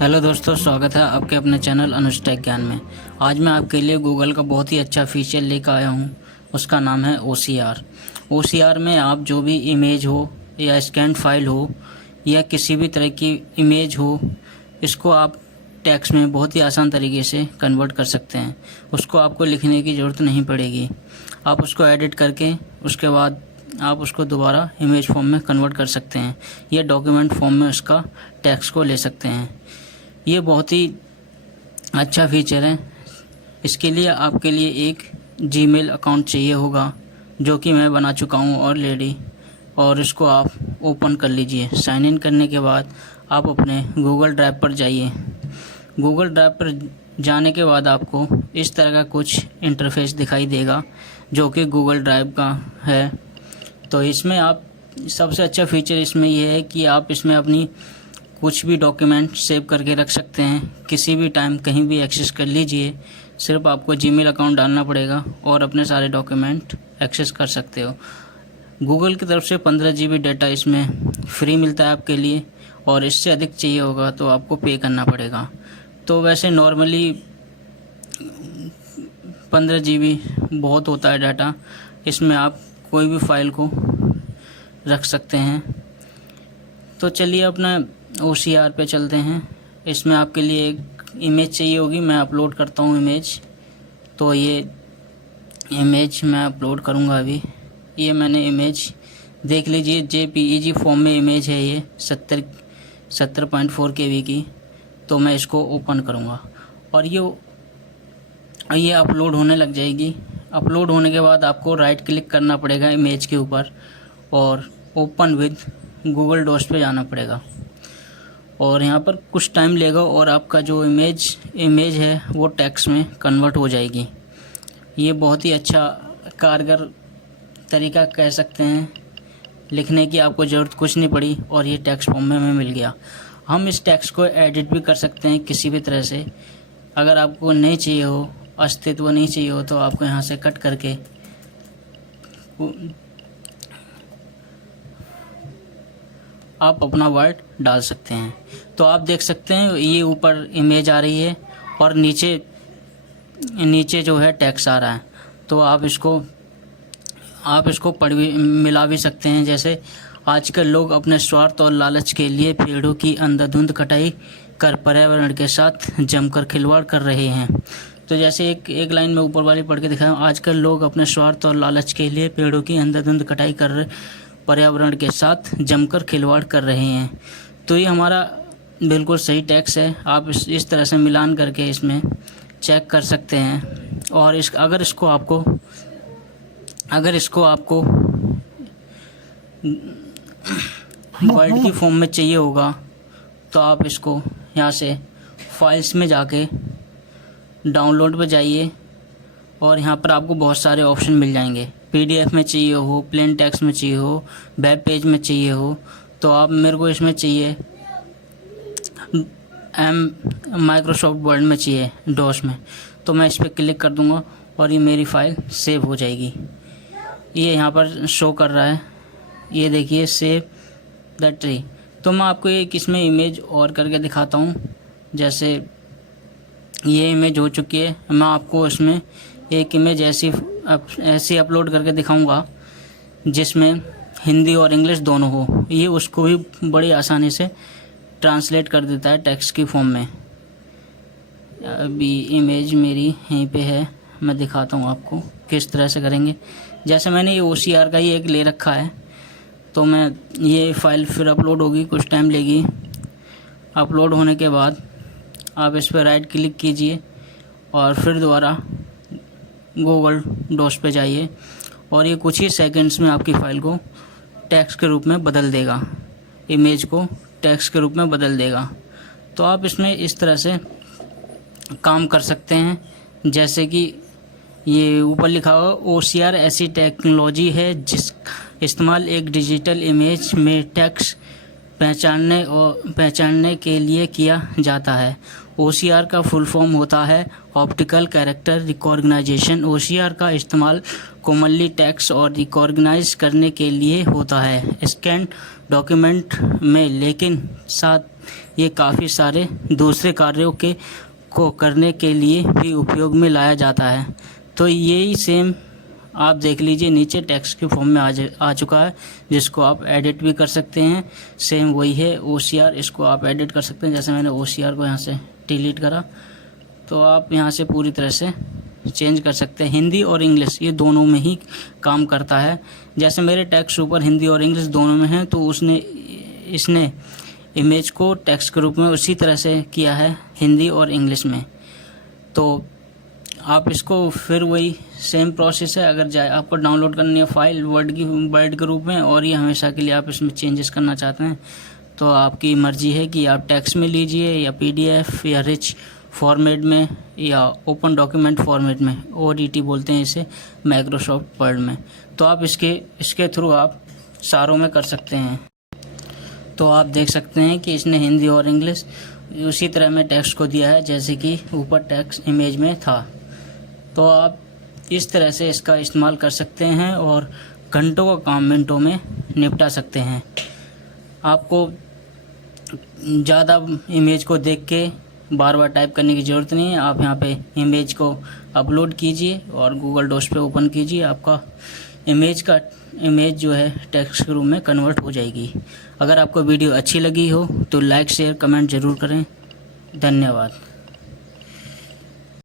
Hello दोस्तों, स्वागत है आपके अपने चैनल अनुज टेक ज्ञान में। आज मैं आपके लिए गूगल का बहुत ही अच्छा फीचर लेकर आया हूँ। उसका नाम है OCR। OCR में आप जो भी इमेज हो या स्कैन फाइल हो या किसी भी तरह की इमेज हो, इसको आप टेक्स्ट में बहुत ही आसान तरीके से कन्वर्ट कर सकते हैं। उसको आपको लिखने की ज़रूरत नहीं पड़ेगी। आप उसको एडिट करके उसके बाद आप उसको दोबारा इमेज फॉर्म में कन्वर्ट कर सकते हैं या डॉक्यूमेंट फॉर्म में उसका टेक्स्ट को ले सकते हैं। ये बहुत ही अच्छा फीचर है। इसके लिए आपके लिए एक जीमेल अकाउंट चाहिए होगा, जो कि मैं बना चुका हूँ ऑलरेडी, और इसको आप ओपन कर लीजिए। साइन इन करने के बाद आप अपने गूगल ड्राइव पर जाइए। गूगल ड्राइव पर जाने के बाद आपको इस तरह का कुछ इंटरफेस दिखाई देगा, जो कि गूगल ड्राइव का है। तो इसमें आप सबसे अच्छा फीचर इसमें यह है कि आप इसमें अपनी कुछ भी डॉक्यूमेंट सेव करके रख सकते हैं। किसी भी टाइम कहीं भी एक्सेस कर लीजिए। सिर्फ आपको जीमेल अकाउंट डालना पड़ेगा और अपने सारे डॉक्यूमेंट एक्सेस कर सकते हो। गूगल की तरफ से 15 GB डाटा इसमें फ्री मिलता है आपके लिए, और इससे अधिक चाहिए होगा तो आपको पे करना पड़ेगा। तो वैसे नॉर्मली 15 GB बहुत होता है डाटा। इसमें आप कोई भी फाइल को रख सकते हैं। तो चलिए अपना OCR पे चलते हैं। इसमें आपके लिए एक इमेज चाहिए होगी। मैं अपलोड करता हूँ इमेज। तो ये इमेज मैं अपलोड करूँगा अभी। ये मैंने इमेज देख लीजिए, JPEG फॉर्म में इमेज है। ये 70.4 KB की। तो मैं इसको ओपन करूँगा और ये अपलोड होने लग जाएगी। अपलोड होने के बाद आपको राइट क्लिक करना पड़ेगा इमेज के ऊपर और ओपन विद गूगल डॉक्स पे जाना पड़ेगा, और यहाँ पर कुछ टाइम लेगा और आपका जो इमेज है वो टेक्स्ट में कन्वर्ट हो जाएगी। ये बहुत ही अच्छा कारगर तरीका कह सकते हैं। लिखने की आपको ज़रूरत कुछ नहीं पड़ी और ये टेक्स्ट फॉर्म में हमें मिल गया। हम इस टेक्स्ट को एडिट भी कर सकते हैं किसी भी तरह से। अगर आपको नहीं चाहिए हो, अस्तित्व नहीं चाहिए हो, तो आपको यहाँ से कट करके आप अपना वर्ड डाल सकते हैं। तो आप देख सकते हैं ये ऊपर इमेज आ रही है और नीचे जो है टेक्स्ट आ रहा है। तो आप इसको पढ़ भी मिला भी सकते हैं। जैसे आजकल लोग अपने स्वार्थ और लालच के लिए पेड़ों की अंधाधुंध कटाई कर पर्यावरण के साथ जमकर खिलवाड़ कर रहे हैं। तो जैसे एक लाइन में ऊपर वाली पढ़ के दिखाया, आजकल लोग अपने स्वार्थ और लालच के लिए पेड़ों की अंधाधुंध कटाई कर पर्यावरण के साथ जमकर खिलवाड़ कर रहे हैं। तो ये हमारा बिल्कुल सही टेक्स्ट है। आप इस तरह से मिलान करके इसमें चेक कर सकते हैं। और अगर इसको आपको वर्ड की फॉर्म में चाहिए होगा, तो आप इसको यहाँ से फाइल्स में जाके डाउनलोड पे जाइए और यहाँ पर आपको बहुत सारे ऑप्शन मिल जाएंगे। PDF में चाहिए हो, प्लेन टेक्स्ट में चाहिए हो, वेब पेज में चाहिए हो। तो आप मेरे को इसमें चाहिए माइक्रोसॉफ्ट वर्ड में चाहिए, डॉस में। तो मैं इस पर क्लिक कर दूंगा और ये मेरी फ़ाइल सेव हो जाएगी। ये यहाँ पर शो कर रहा है, ये देखिए, सेव द ट्री। तो मैं आपको एक इसमें इमेज और करके दिखाता हूँ। जैसे ये इमेज हो चुकी है, मैं आपको इसमें एक इमेज ऐसी अपलोड करके दिखाऊंगा जिसमें हिंदी और इंग्लिश दोनों हो। ये उसको भी बड़ी आसानी से ट्रांसलेट कर देता है टेक्स्ट की फॉर्म में। अभी इमेज मेरी यहीं पे है, मैं दिखाता हूँ आपको किस तरह से करेंगे। जैसे मैंने ये OCR का ही एक ले रखा है, तो मैं ये फ़ाइल फिर अपलोड होगी, कुछ टाइम लेगी। अपलोड होने के बाद आप इस पर राइट क्लिक कीजिए और फिर दोबारा गूगल डॉक्स पे जाइए और ये कुछ ही सेकंड्स में आपकी फ़ाइल को टेक्स्ट के रूप में बदल देगा, इमेज को टेक्स्ट के रूप में बदल देगा। तो आप इसमें इस तरह से काम कर सकते हैं। जैसे कि ये ऊपर लिखा हुआ OCR ऐसी टेक्नोलॉजी है जिस इस्तेमाल एक डिजिटल इमेज में टेक्स्ट पहचानने के लिए किया जाता है। OCR का फुल फॉर्म होता है ऑप्टिकल कैरेक्टर रिकॉग्नाइजेशन। OCR का इस्तेमाल कॉमनली टेक्स्ट और रिकॉग्नाइज करने के लिए होता है स्कैन डॉक्यूमेंट में, लेकिन साथ ये काफ़ी सारे दूसरे कार्यों को करने के लिए भी उपयोग में लाया जाता है। तो यही सेम आप देख लीजिए नीचे टेक्स्ट के फॉर्म में आ चुका है, जिसको आप एडिट भी कर सकते हैं। सेम वही है OCR, इसको आप एडिट कर सकते हैं। जैसे मैंने OCR को यहाँ से डिलीट करा, तो आप यहाँ से पूरी तरह से चेंज कर सकते हैं। हिंदी और इंग्लिश ये दोनों में ही काम करता है। जैसे मेरे टेक्स्ट ऊपर हिंदी और इंग्लिश दोनों में है, तो इसने इमेज को टेक्स्ट के रूप में उसी तरह से किया है हिंदी और इंग्लिश में। तो आप इसको फिर वही सेम प्रोसेस है। अगर आपको डाउनलोड करनी है फाइल वर्ड के रूप में, और ये हमेशा के लिए आप इसमें चेंजेस करना चाहते हैं, तो आपकी मर्जी है कि आप टेक्स्ट में लीजिए या PDF या रिच फॉर्मेट में या ओपन डॉक्यूमेंट फॉर्मेट में, ODT बोलते हैं इसे माइक्रोसॉफ्ट वर्ड में। तो आप इसके थ्रू आप सारों में कर सकते हैं। तो आप देख सकते हैं कि इसने हिंदी और इंग्लिश उसी तरह में टेक्स्ट को दिया है जैसे कि ऊपर टेक्स्ट इमेज में था। तो आप इस तरह से इसका इस्तेमाल कर सकते हैं और घंटों का काम मिनटों में निपटा सकते हैं। आपको ज़्यादा इमेज को देख के बार बार टाइप करने की ज़रूरत नहीं है। आप यहाँ पे इमेज को अपलोड कीजिए और गूगल डॉक्स पे ओपन कीजिए, आपका इमेज जो है टेक्स्ट के रूप में कन्वर्ट हो जाएगी। अगर आपको वीडियो अच्छी लगी हो तो लाइक शेयर कमेंट ज़रूर करें। धन्यवाद।